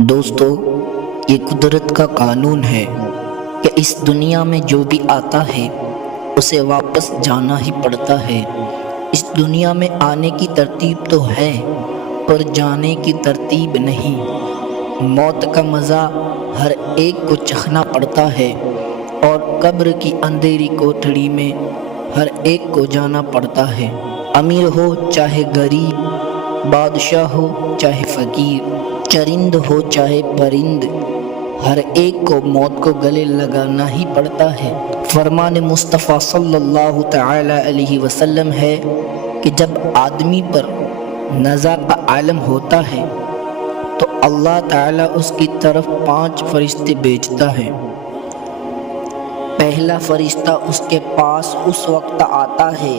دوستو، یہ قدرت کا قانون ہے کہ اس دنیا میں جو بھی آتا ہے اسے واپس جانا ہی پڑتا ہے۔ اس دنیا میں آنے کی ترتیب تو ہے پر جانے کی ترتیب نہیں۔ موت کا مزہ ہر ایک کو چکھنا پڑتا ہے اور قبر کی اندھیری کوٹھڑی میں ہر ایک کو جانا پڑتا ہے۔ امیر ہو چاہے غریب، بادشاہ ہو چاہے فقیر، چرند ہو چاہے پرند، ہر ایک کو موت کو گلے لگانا ہی پڑتا ہے۔ فرمان مصطفیٰ صلی اللہ تعالی علیہ وسلم ہے کہ جب آدمی پر نزا کا عالم ہوتا ہے تو اللہ تعالیٰ اس کی طرف 5 فرشتے بھیجتا ہے۔ پہلا فرشتہ اس کے پاس اس وقت آتا ہے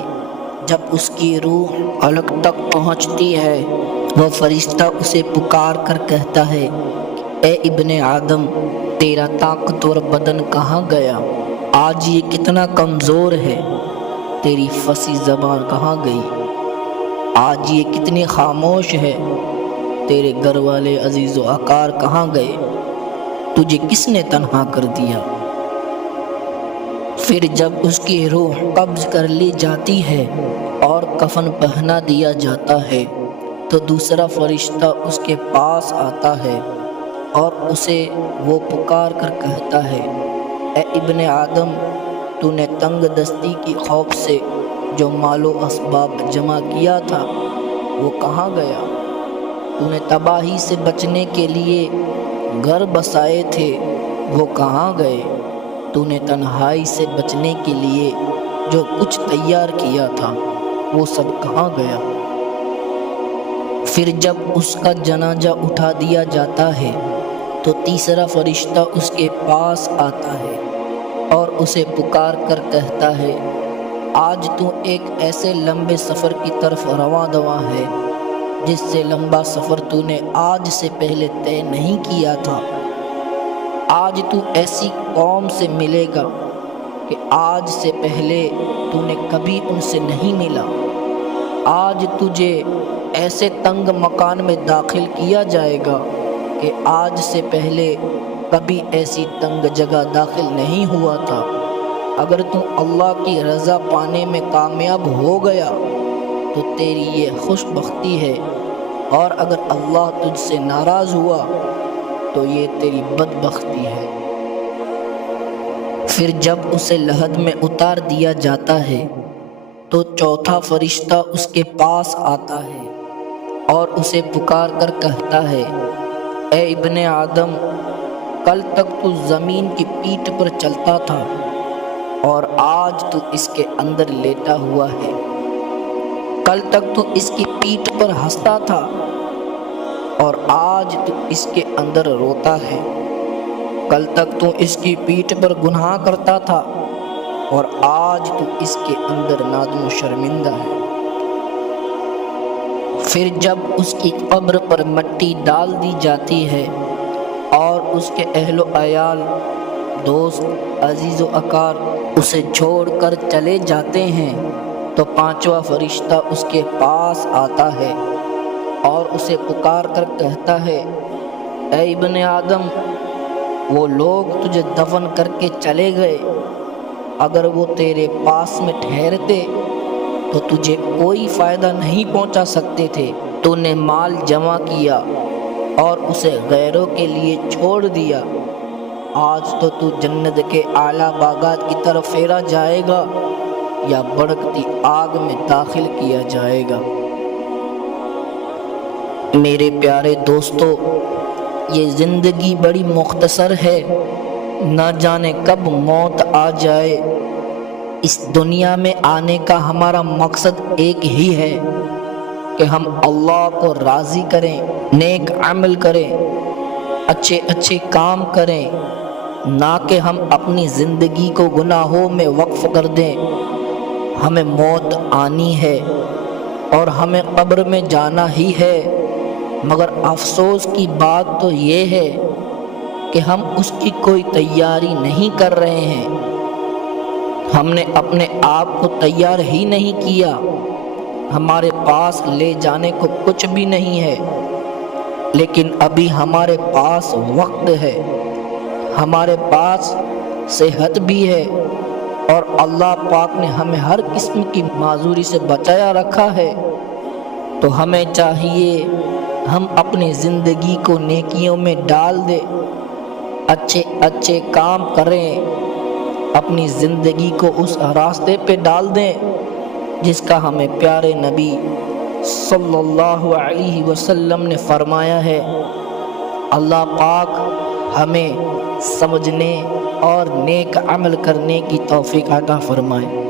جب اس کی روح حلق تک پہنچتی ہے۔ وہ فرشتہ اسے پکار کر کہتا ہے، اے ابن آدم، تیرا طاقتور بدن کہاں گیا؟ آج یہ کتنا کمزور ہے۔ تیری فصیح زبان کہاں گئی؟ آج یہ کتنی خاموش ہے۔ تیرے گھر والے عزیز و اقار کہاں گئے؟ تجھے کس نے تنہا کر دیا؟ پھر جب اس کی روح قبض کر لی جاتی ہے اور کفن پہنا دیا جاتا ہے تو دوسرا فرشتہ اس کے پاس آتا ہے اور اسے وہ پکار کر کہتا ہے، اے ابن آدم، تو نے تنگ دستی کی خوف سے جو مال و اسباب جمع کیا تھا وہ کہاں گیا؟ تو نے تباہی سے بچنے کے لیے گھر بسائے تھے وہ کہاں گئے؟ تو نے تنہائی سے بچنے کے لیے جو کچھ تیار کیا تھا وہ سب کہاں گیا؟ پھر جب اس کا جنازہ اٹھا دیا جاتا ہے تو تیسرا فرشتہ اس کے پاس آتا ہے اور اسے پکار کر کہتا ہے، آج تو ایک ایسے لمبے سفر کی طرف رواں دواں ہے جس سے لمبا سفر تو نے آج سے پہلے طے نہیں کیا تھا۔ آج تو ایسی قوم سے ملے گا کہ آج سے پہلے تو نے کبھی ان سے نہیں ملا۔ آج تجھے ایسے تنگ مکان میں داخل کیا جائے گا کہ آج سے پہلے کبھی ایسی تنگ جگہ داخل نہیں ہوا تھا۔ اگر تو اللہ کی رضا پانے میں کامیاب ہو گیا تو تیری یہ خوش بختی ہے، اور اگر اللہ تجھ سے ناراض ہوا تو یہ تیری بدبختی ہے۔ پھر جب اسے لحد میں اتار دیا جاتا ہے تو چوتھا فرشتہ اس کے پاس آتا ہے اور اسے پکار کر کہتا ہے، اے ابن آدم، کل تک تو زمین کی پیٹھ پر چلتا تھا اور آج تو اس کے اندر لیٹا ہوا ہے۔ کل تک تو اس کی پیٹھ پر ہنستا تھا اور آج تو اس کے اندر روتا ہے۔ کل تک تو اس کی پیٹھ پر گناہ کرتا تھا اور آج تو اس کے اندر نادم و شرمندہ ہے۔ پھر جب اس کی قبر پر مٹی ڈال دی جاتی ہے اور اس کے اہل و عیال، دوست، عزیز و اقار اسے چھوڑ کر چلے جاتے ہیں تو پانچواں فرشتہ اس کے پاس آتا ہے اور اسے پکار کر کہتا ہے، اے ابن آدم، وہ لوگ تجھے دفن کر کے چلے گئے، اگر وہ تیرے پاس میں ٹھہرتے تو تجھے کوئی فائدہ نہیں پہنچا سکتے تھے۔ تو نے مال جمع کیا اور اسے غیروں کے لیے چھوڑ دیا۔ آج تو جنت کے اعلیٰ باغات کی طرف پھیرا جائے گا یا بھڑکتی آگ میں داخل کیا جائے گا۔ میرے پیارے دوستو، یہ زندگی بڑی مختصر ہے، نہ جانے کب موت آ جائے۔ اس دنیا میں آنے کا ہمارا مقصد ایک ہی ہے کہ ہم اللہ کو راضی کریں، نیک عمل کریں، اچھے اچھے کام کریں، نہ کہ ہم اپنی زندگی کو گناہوں میں وقف کر دیں۔ ہمیں موت آنی ہے اور ہمیں قبر میں جانا ہی ہے، مگر افسوس کی بات تو یہ ہے کہ ہم اس کی کوئی تیاری نہیں کر رہے ہیں۔ ہم نے اپنے آپ کو تیار ہی نہیں کیا، ہمارے پاس لے جانے کو کچھ بھی نہیں ہے۔ لیکن ابھی ہمارے پاس وقت ہے، ہمارے پاس صحت بھی ہے، اور اللہ پاک نے ہمیں ہر قسم کی معذوری سے بچایا رکھا ہے۔ تو ہمیں چاہیے ہم اپنی زندگی کو نیکیوں میں ڈال دیں، اچھے اچھے کام کریں، اپنی زندگی کو اس راستے پہ ڈال دیں جس کا ہمیں پیارے نبی صلی اللہ علیہ وسلم نے فرمایا ہے۔ اللہ پاک ہمیں سمجھنے اور نیک عمل کرنے کی توفیق عطا فرمائے۔